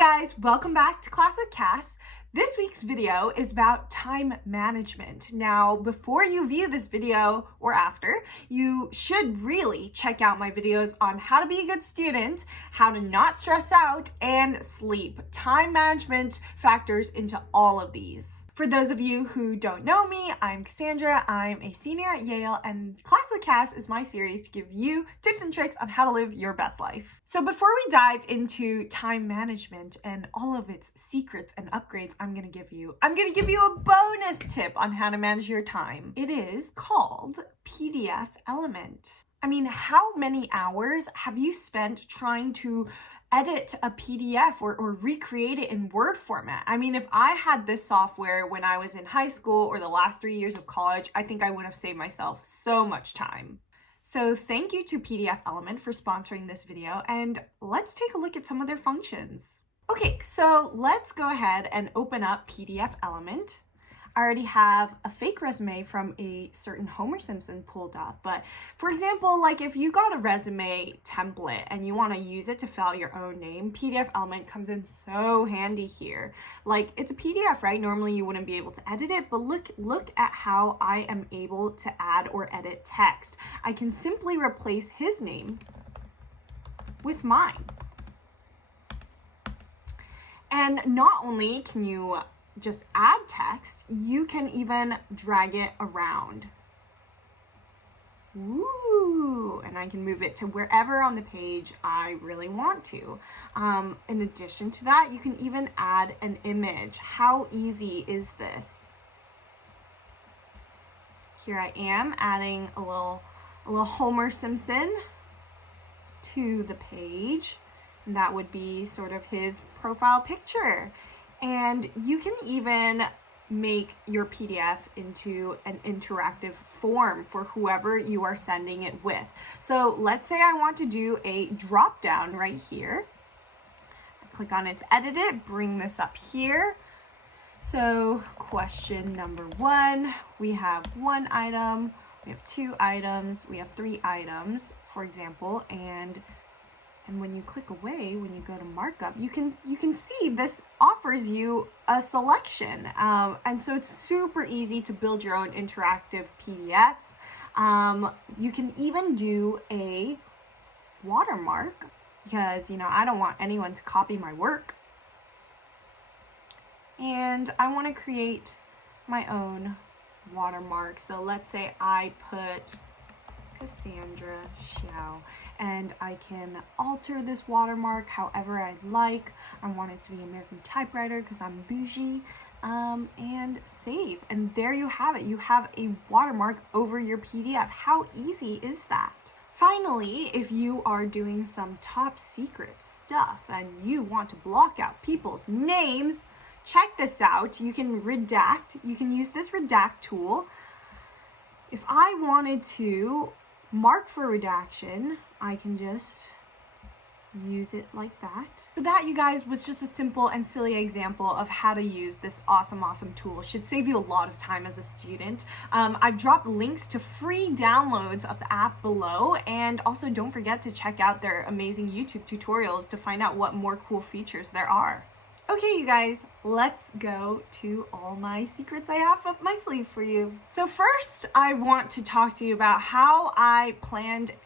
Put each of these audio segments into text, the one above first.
guys, welcome back to Class with Cass. This week's video is about time management. Now, before you view this video or after, you should really check out my videos on how to be a good student, how to not stress out, and sleep. Time management factors into all of these. For those of you who don't know me, I'm Cassandra. I'm a senior at Yale, and Class with Cass is my series to give you tips and tricks on how to live your best life. So before we dive into time management and all of its secrets and upgrades, I'm gonna give you a bonus tip on how to manage your time. It is called PDFElement. I mean, how many hours have you spent trying to edit a PDF or recreate it in Word format? I mean, if I had this software when I was in high school or the last 3 years of college, I think I would have saved myself so much time. So thank you to PDFElement for sponsoring this video, and let's take a look at some of their functions. Okay, so let's go ahead and open up PDFElement. I already have a fake resume from a certain Homer Simpson pulled up, but for example, like if you got a resume template and you want to use it to fill out your own name, PDFElement comes in so handy here. Like, it's a PDF, right? Normally you wouldn't be able to edit it, but look at how I am able to add or edit text. I can simply replace his name with mine. And not only can you just add text, you can even drag it around. Ooh, and I can move it to wherever on the page I really want to. In addition to that, you can even add an image. How easy is this? Here I am adding a little Homer Simpson to the page. And that would be sort of his profile picture. And you can even make your PDF into an interactive form for whoever you are sending it with. So let's say I want to do a drop down right here. Click on it to edit it, bring this up here. So question number 1, we have 1 item, we have 2 items, we have 3 items, for example, and when you click away, when you go to markup, you can see this offers you a selection. And so it's super easy to build your own interactive PDFs. You can even do a watermark because, I don't want anyone to copy my work. And I want to create my own watermark. So let's say I put Cassandra Hsiao, and I can alter this watermark however I'd like. I want it to be American typewriter because I'm bougie, and save. And there you have it. You have a watermark over your PDF. How easy is that? Finally, if you are doing some top secret stuff and you want to block out people's names, check this out. You can redact. You can use this redact tool. If I wanted to mark for redaction, I can just use it like that. So that, you guys, was just a simple and silly example of how to use this awesome tool. It should save you a lot of time as a student. I've dropped links to free downloads of the app below, and also don't forget to check out their amazing YouTube tutorials to find out what more cool features there are. Okay, you guys, let's go to all my secrets I have up my sleeve for you. So first, I want to talk to you about how I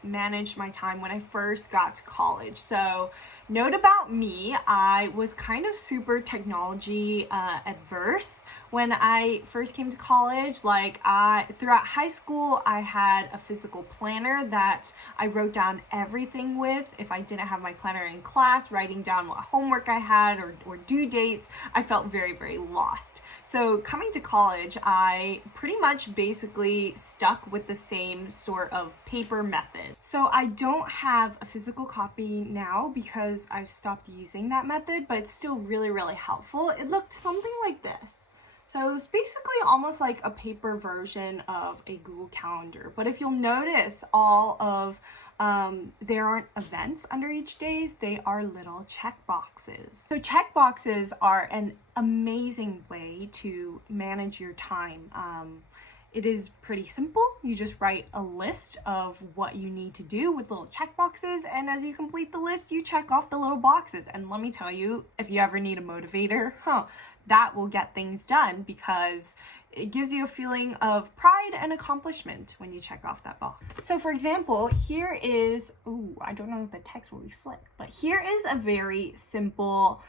managed my time when I first got to college. So note about me, I was kind of super technology adverse when I first came to college. Like, throughout high school, I had a physical planner that I wrote down everything with. If I didn't have my planner in class, writing down what homework I had or due dates, I felt very lost. So coming to college, I pretty much basically stuck with the same sort of paper method. So I don't have a physical copy now because I've stopped using that method, but it's still really helpful. It looked something like this. So it's basically almost like a paper version of a Google Calendar. But if you'll notice, all of there aren't events under each days, they are little checkboxes. So checkboxes are an amazing way to manage your time. It is pretty simple. You just write a list of what you need to do with little checkboxes, and as you complete the list, you check off the little boxes. And let me tell you, if you ever need a motivator, that will get things done, because it gives you a feeling of pride and accomplishment when you check off that box. So for example, here is, I don't know if the text will reflect, but here is a very simple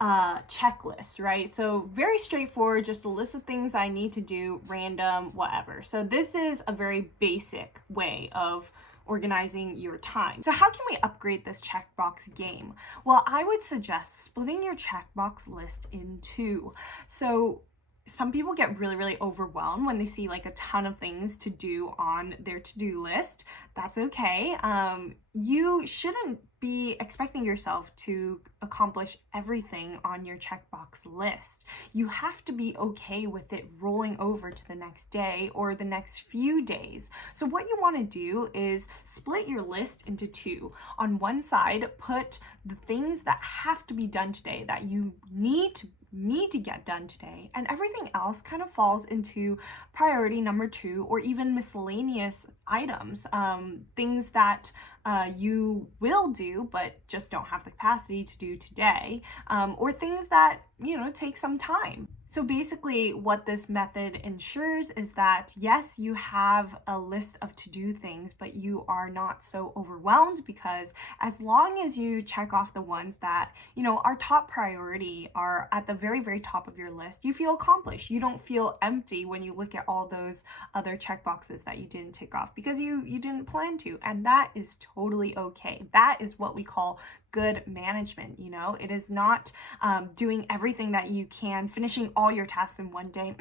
checklist, right? So very straightforward, just a list of things I need to do, random, whatever. So this is a very basic way of organizing your time. So how can we upgrade this checkbox game? Well, I would suggest splitting your checkbox list in two. So some people get really overwhelmed when they see like a ton of things to do on their to-do list. That's okay. You shouldn't be expecting yourself to accomplish everything on your checkbox list. You have to be okay with it rolling over to the next day or the next few days. So what you want to do is split your list into two. On one side, put the things that have to be done today, that you need to get done today, and everything else kind of falls into priority number 2, or even miscellaneous items, things that you will do but just don't have the capacity to do today, or things that take some time. So basically what this method ensures is that yes, you have a list of to-do things, but you are not so overwhelmed, because as long as you check off the ones that are top priority, are at the very top of your list, you feel accomplished. You don't feel empty when you look at all those other checkboxes that you didn't tick off because you didn't plan to, and that is totally okay. That is what we call good management. It is not doing everything that you can, finishing all your tasks in one day.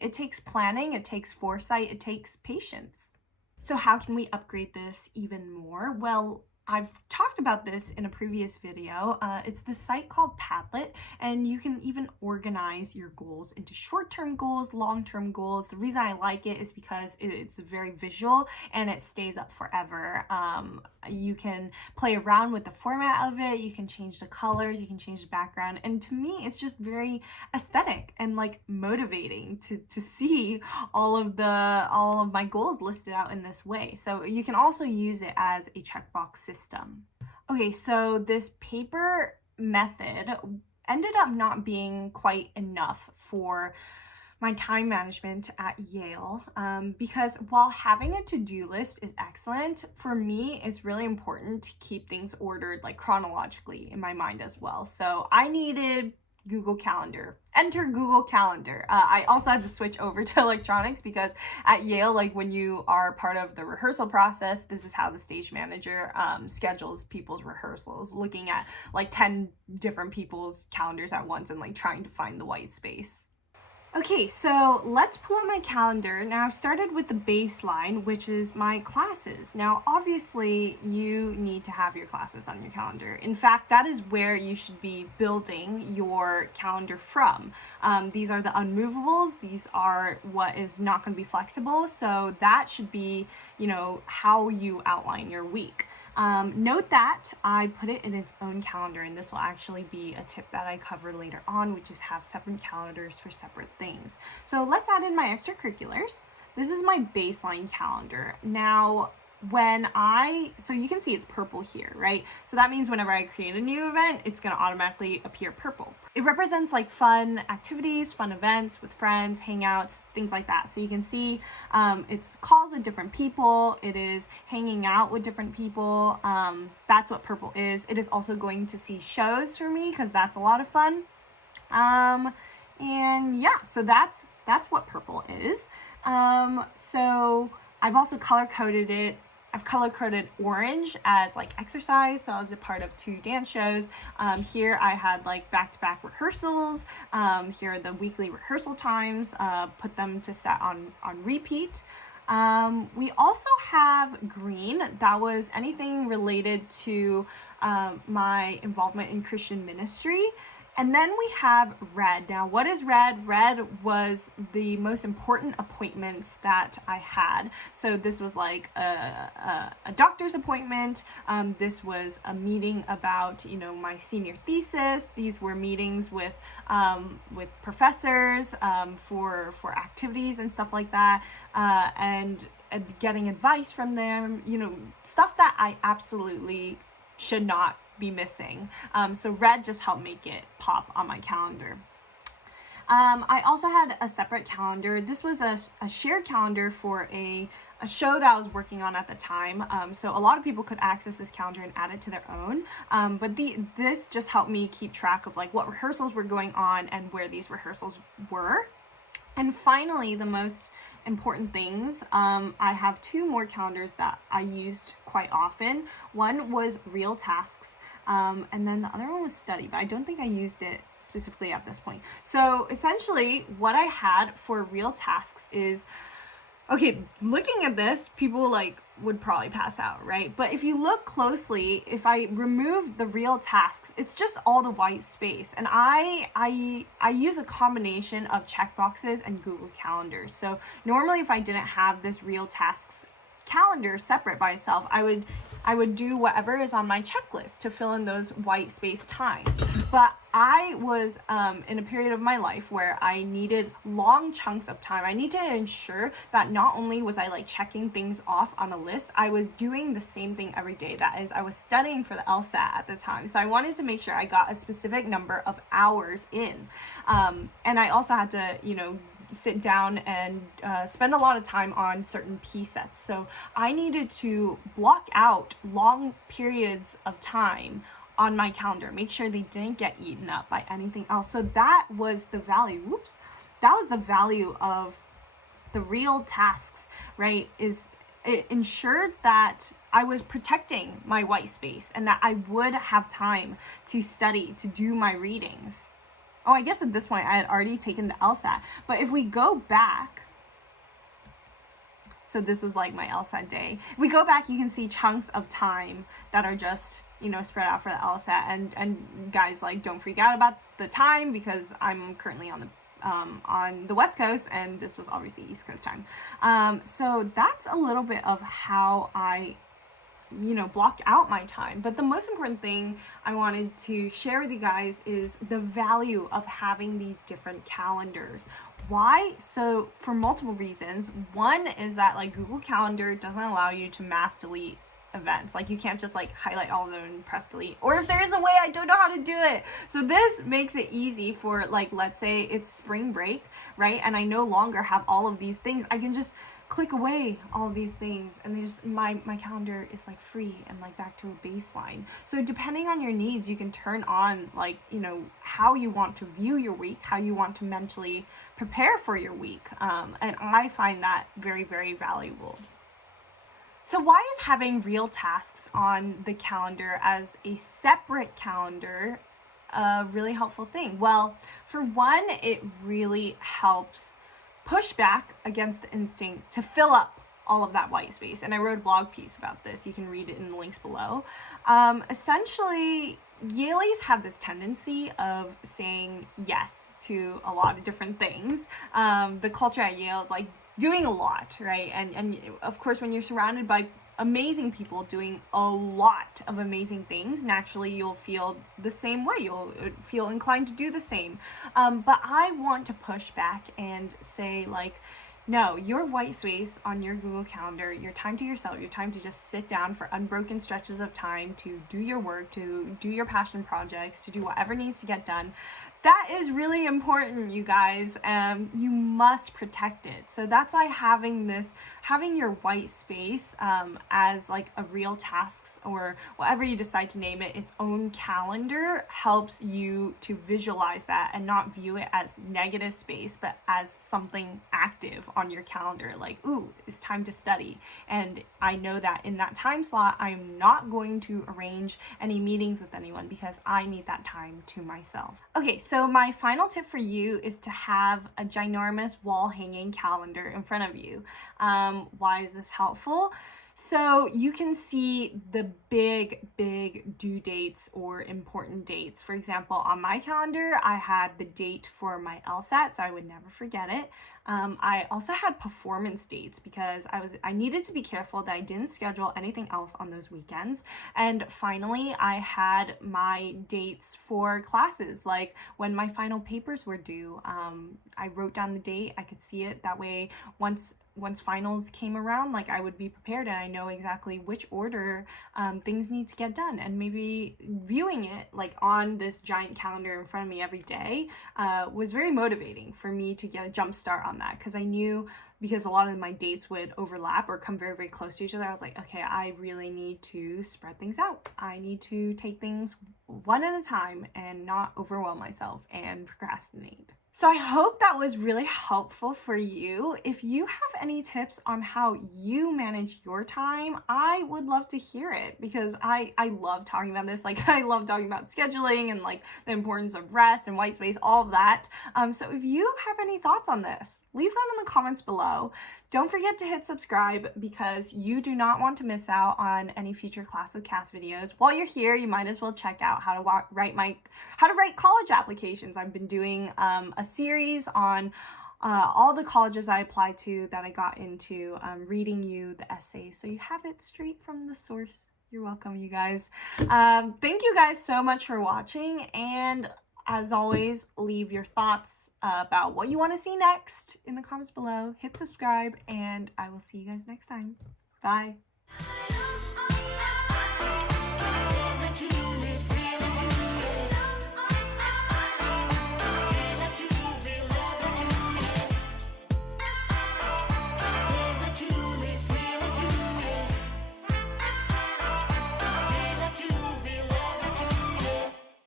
It takes planning, it takes foresight, it takes patience. So how can we upgrade this even more? Well, I've talked about this in a previous video. It's the site called Padlet, and you can even organize your goals into short-term goals, long-term goals. The reason I like it is because it's very visual and it stays up forever. You can play around with the format of it, you can change the colors, you can change the background, and to me it's just very aesthetic and like motivating to see all of my goals listed out in this way. So you can also use it as a checkbox system. Okay, so this paper method ended up not being quite enough for my time management at Yale, because while having a to-do list is excellent, for me it's really important to keep things ordered like chronologically in my mind as well. So I needed Google Calendar. Enter Google Calendar. I also had to switch over to electronics because at Yale, like when you are part of the rehearsal process, this is how the stage manager schedules people's rehearsals, looking at like 10 different people's calendars at once and like trying to find the white space. Okay, so let's pull up my calendar. Now I've started with the baseline, which is my classes. Now, obviously you need to have your classes on your calendar. In fact, that is where you should be building your calendar from. These are the unmovables. These are what is not going to be flexible. So that should be, how you outline your week. Note that I put it in its own calendar, and this will actually be a tip that I cover later on, which is have separate calendars for separate things. So let's add in my extracurriculars. This is my baseline calendar. Now, so you can see it's purple here, right? So that means whenever I create a new event, it's going to automatically appear purple. It represents like fun activities, fun events with friends, hangouts, things like that. So you can see it's calls with different people. It is hanging out with different people. That's what purple is. It is also going to see shows for me because that's a lot of fun. And yeah, so that's what purple is. So I've also color-coded it. I've color-coded orange as like exercise, so I was a part of 2 dance shows. Here I had like back-to-back rehearsals. Here are the weekly rehearsal times, put them to set on repeat. We also have green. That was anything related to my involvement in Christian ministry. And then we have red. Now, what is red? Red was the most important appointments that I had. So this was like a doctor's appointment. This was a meeting about, my senior thesis. These were meetings with professors for activities and stuff like that, and getting advice from them. Stuff that I absolutely should not be missing. So red just helped make it pop on my calendar. I also had a separate calendar. This was a shared calendar for a show that I was working on at the time. So a lot of people could access this calendar and add it to their own. But this just helped me keep track of like what rehearsals were going on and where these rehearsals were. And finally, the most important things, I have two more calendars that I used quite often. One was real tasks, and then the other one was study, but I don't think I used it specifically at this point. So essentially what I had for real tasks is, okay, looking at this, people would probably pass out, right? But if you look closely, if I remove the real tasks, it's just all the white space. And I use a combination of checkboxes and Google Calendars. So normally if I didn't have this real tasks calendar separate by itself, I would do whatever is on my checklist to fill in those white space times. But I was in a period of my life where I needed long chunks of time. I need to ensure that not only was I checking things off on a list, I was doing the same thing every day. That is, I was studying for the LSAT at the time. So I wanted to make sure I got a specific number of hours in. And I also had to, sit down and spend a lot of time on certain P sets. So I needed to block out long periods of time on my calendar, make sure they didn't get eaten up by anything else. So that was the value, that was the value of the real tasks, right? Is it ensured that I was protecting my white space and that I would have time to study, to do my readings. Oh, I guess at this point I had already taken the LSAT, but if we go back, so this was my LSAT day. If we go back, you can see chunks of time that are just, spread out for the LSAT. And guys, don't freak out about the time because I'm currently on the West Coast and this was obviously East Coast time. So that's a little bit of how I block out my time. But the most important thing I wanted to share with you guys is the value of having these different calendars. Why? So for multiple reasons. One is that Google Calendar doesn't allow you to mass delete events. You can't just highlight all of them and press delete. Or if there is a way, I don't know how to do it. So this makes it easy for let's say it's spring break, right? And I no longer have all of these things. I can just click away all of these things and they just my calendar is free and back to a baseline. So depending on your needs, you can turn on how you want to view your week, how you want to mentally prepare for your week, and I find that very, very valuable. So why is having real tasks on the calendar as a separate calendar a really helpful thing? Well, for one, it really helps push back against the instinct to fill up all of that white space. And I wrote a blog piece about this. You can read it in the links below. Essentially, Yaleys have this tendency of saying yes to a lot of different things. The culture at Yale is doing a lot, right? And of course, when you're surrounded by amazing people doing a lot of amazing things, naturally you'll feel the same way. You'll feel inclined to do the same. But I want to push back and say no, your white space on your Google Calendar, your time to yourself, your time to just sit down for unbroken stretches of time to do your work, to do your passion projects, to do whatever needs to get done. That is really important, you guys. You must protect it. So that's why having your white space as a real tasks or whatever you decide to name it, its own calendar, helps you to visualize that and not view it as negative space, but as something active on your calendar. Ooh, it's time to study. And I know that in that time slot, I'm not going to arrange any meetings with anyone because I need that time to myself. Okay, so my final tip for you is to have a ginormous wall hanging calendar in front of you. Why is this helpful? So you can see the big due dates or important dates. For example, on my calendar, I had the date for my LSAT, so I would never forget it. I also had performance dates because I needed to be careful that I didn't schedule anything else on those weekends. And finally, I had my dates for classes, like when my final papers were due. I wrote down the date, I could see it. That way, once finals came around, like I would be prepared and I know exactly which order things need to get done. And maybe viewing it like on this giant calendar in front of me every day was very motivating for me to get a jump start on that, because I knew, because a lot of my dates would overlap or come very close to each other, I was like, okay, I really need to spread things out. I need to take things one at a time and not overwhelm myself and procrastinate. So I hope that was really helpful for you. If you have any tips on how you manage your time, I would love to hear it, because I love talking about this. Like, I love talking about scheduling and like the importance of rest and white space, all of that. So if you have any thoughts on this, leave them in the comments below. Don't forget to hit subscribe, because you do not want to miss out on any future Class with Cass videos. While you're here, you might as well check out how to write college applications. I've been doing a series on all the colleges I applied to that I got into, reading you the essays, so you have it straight from the source. You're welcome, you guys. Thank you guys so much for watching, and as always, leave your thoughts about what you want to see next in the comments below. Hit subscribe, and I will see you guys next time. Bye.